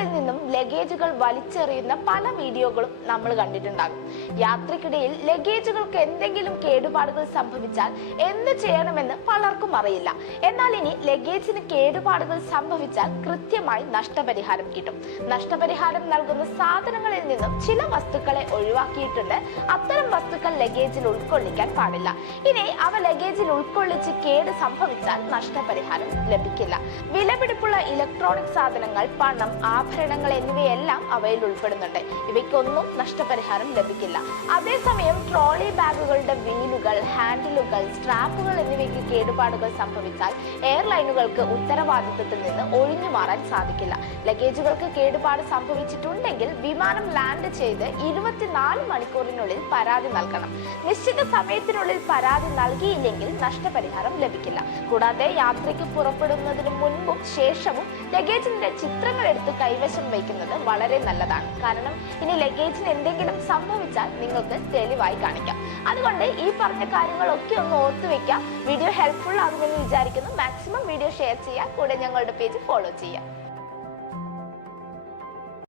വിമാനങ്ങളിൽ നിന്നും ലഗേജുകൾ വലിച്ചെറിയുന്ന പല വീഡിയോകളും നമ്മൾ കണ്ടിട്ടുണ്ടാകും. യാത്രക്കിടയിൽ ലഗേജുകൾക്ക് എന്തെങ്കിലും കേടുപാടുകൾ സംഭവിച്ചാൽ എന്ത് ചെയ്യണമെന്ന് പലർക്കും അറിയില്ല. എന്നാൽ ഇനി ലഗേജിന് കേടുപാടുകൾ സംഭവിച്ചാൽ കൃത്യമായി നഷ്ടപരിഹാരം കിട്ടും. നഷ്ടപരിഹാരം നൽകുന്ന സാധനങ്ങളിൽ നിന്നും ചില വസ്തുക്കളെ ഒഴിവാക്കിയിട്ടുണ്ട്. അത്തരം വസ്തുക്കൾ ലഗേജിൽ ഉൾക്കൊള്ളിക്കാൻ പാടില്ല. ഇനി അവ ലഗേജിൽ ഉൾക്കൊള്ളിച്ച് കേട് സംഭവിച്ചാൽ നഷ്ടപരിഹാരം ലഭിക്കില്ല. വിലപിടിപ്പുള്ള ഇലക്ട്രോണിക് സാധനങ്ങൾ, പണം, ആഭരണങ്ങൾ എന്നിവയെല്ലാം അവയിൽ ഉൾപ്പെടുന്നുണ്ട്. ഇവയ്ക്കൊന്നും നഷ്ടപരിഹാരം ലഭിക്കില്ല. അതേസമയം ട്രോളി ബാഗുകളുടെ വീലുകൾ, ഹാൻഡിലുകൾ, സ്ട്രാപ്പുകൾ എന്നിവയ്ക്ക് കേടുപാടുകൾ സംഭവിച്ചാൽ എയർലൈനുകൾക്ക് ഉത്തരവാദിത്വത്തിൽ നിന്ന് ഒഴിഞ്ഞു മാറാൻ സാധിക്കില്ല. ലഗേജുകൾക്ക് കേടുപാട് സംഭവിച്ചിട്ടുണ്ടെങ്കിൽ വിമാനം ലാൻഡ് ചെയ്ത് 24 മണിക്കൂറിനുള്ളിൽ പരാതി നൽകണം. നിശ്ചിത സമയത്തിനുള്ളിൽ പരാതി നൽകിയില്ലെങ്കിൽ നഷ്ടപരിഹാരം ലഭിക്കില്ല. കൂടാതെ യാത്രയ്ക്ക് പുറപ്പെടുന്നതിന് മുൻപും ശേഷവും ലഗേജിന്റെ ചിത്രങ്ങൾ എടുത്ത് കൈവശം വയ്ക്കുന്നത് വളരെ നല്ലതാണ്. കാരണം ഇനി ലഗേജിന് എന്തെങ്കിലും സംഭവിച്ചാൽ നിങ്ങൾക്ക് തെളിവായി കാണിക്കാം. അതുകൊണ്ട് ഈ പറഞ്ഞ കാര്യങ്ങളൊക്കെ ഒന്ന് ഓർത്തു വെക്കാം. വീഡിയോ ഹെൽപ്ഫുൾ ആകുമെന്ന് വിചാരിക്കുന്നു. മാക്സിമം വീഡിയോ ഷെയർ ചെയ്യുക. കൂടെ ഞങ്ങളുടെ പേജ് ഫോളോ ചെയ്യുക.